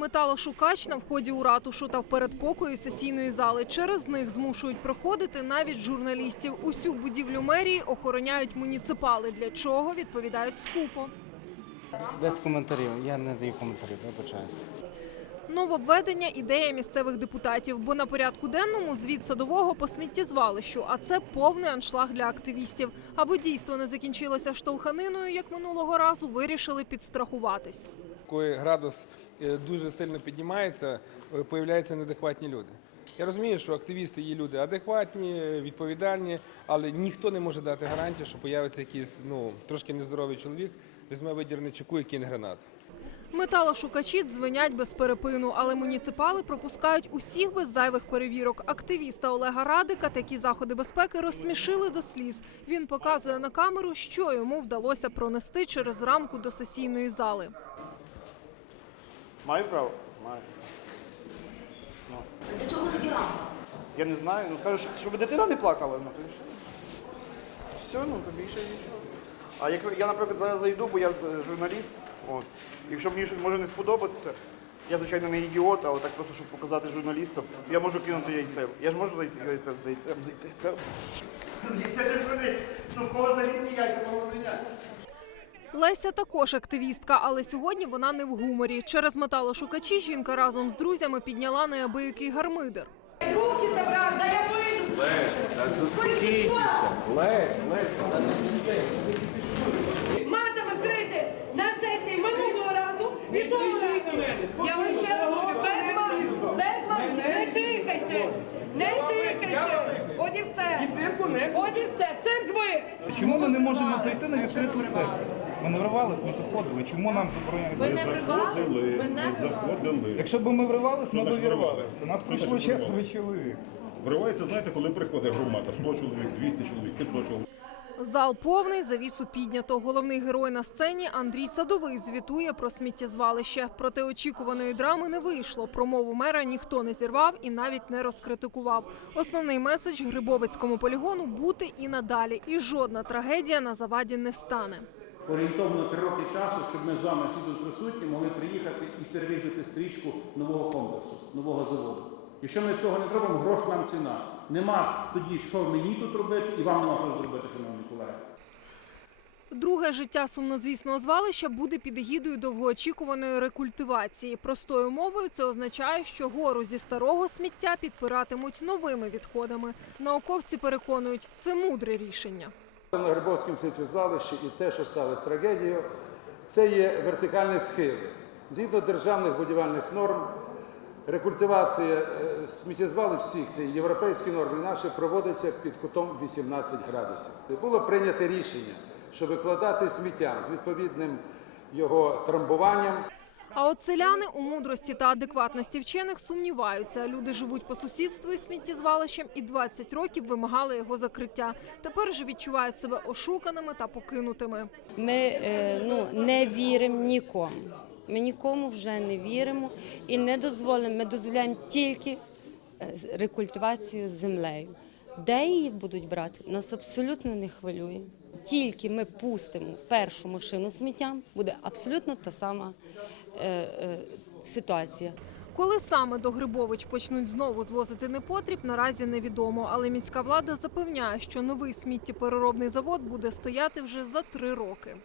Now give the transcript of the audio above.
Металошукач на вході у ратушу та в передпокої сесійної зали. Через них змушують проходити навіть журналістів. Усю будівлю мерії охороняють муніципали. Для чого відповідають скупо. Без коментарів. Я не даю коментарів, вибачаюся. Нововведення – ідея місцевих депутатів, бо на порядку денному звіт садового по сміттєзвалищу, а це повний аншлаг для активістів. Аби дійство не закінчилося штовханиною, як минулого разу, вирішили підстрахуватись. Коли градус е, дуже сильно піднімається, е, появляються неадекватні люди. Я розумію, що активісти є люди адекватні, е, відповідальні, але ніхто не може дати гарантію, що появиться якийсь ну трошки нездоровий чоловік, візьме видірничаку і кине гранат. Металошукачі дзвенять без перепину, але муніципали пропускають усіх без зайвих перевірок. Активіста Олега Радика такі заходи безпеки розсмішили до сліз. Він показує на камеру, що йому вдалося пронести через рамку до сесійної зали. Маю право? Маю. Ну. Для чого тоді рамка? Я не знаю. Ну кажуть, щоб дитина не плакала, ну то все. Все, ну то більше нічого. А як я, наприклад, зараз зайду, бо я е, журналіст, от, якщо мені щось може не сподобатися, я, звичайно, не ідіот, але так просто, щоб показати журналістам, я можу кинути яйце. Я ж можу зайти яйце з яйцем зайти. Яйце не свини. Ну, в кого залізні яйця, того свиня. Леся також активістка, але сьогодні вона не в гуморі. Через металошукачі жінка разом з друзями підняла неабиякий гармидер. Руки забрав, да я вийду. Матами крити на сесії минулого разу і того разу. Я вам ще раз говорю, без мат, без мат, не тикайте, не тикайте. От і все. От і все, цирк ви. Чому ми не можемо зайти на відкриту сесію? Ми не вривались, ми заходили. Чому нам забороняють? Ви не вривали? Ви не вривали? Якщо б ми вривались, ми б значить вірвалися. Нас прийшло значить четверо чоловік. Вривається, знаєте, коли приходить громада, 100 чоловік, 200 чоловік, 500 чоловік. Зал повний, завісу піднято. Головний герой на сцені Андрій Садовий звітує про сміттєзвалище. Проте очікуваної драми не вийшло. Промову мера ніхто не зірвав і навіть не розкритикував. Основний меседж Грибовицькому полігону бути і надалі. І жодна трагедія на заваді не стане. Орієнтовно три роки часу, щоб ми з вами всі тут присутні могли приїхати і перерізати стрічку нового комплексу, нового заводу. Якщо ми цього не зробимо, грош нам ціна. Нема тоді, що мені тут робити, і вам нема що зробити, шановні колеги. Друге життя сумнозвісного звалища буде під егідою довгоочікуваної рекультивації. Простою мовою це означає, що гору зі старого сміття підпиратимуть новими відходами. Науковці переконують, це мудре рішення. На Грибовському сміттєзвалищі і те, що сталося трагедією, це є вертикальні схили. Згідно державних будівельних норм, рекультивація е, сміттєзвалищ всіх, це європейські норми, і наші, проводиться під кутом 18 градусів. Було прийнято рішення, що викладати сміття з відповідним його трамбуванням А от селяни у мудрості та адекватності вчених сумніваються. Люди живуть по сусідству із сміттєзвалищем і 20 років вимагали його закриття. Тепер же відчувають себе ошуканими та покинутими. Ми е, ну, не віримо нікому. Ми нікому вже не віримо і не дозволимо. Ми дозволяємо тільки е, рекультивацію з землею. Де її будуть брати, нас абсолютно не хвилює. Тільки ми пустимо першу машину сміттям, буде абсолютно та сама ситуація. Коли саме до Грибович почнуть знову звозити непотріб, наразі невідомо. Але міська влада запевняє, що новий сміттєпереробний завод буде стояти вже за три роки.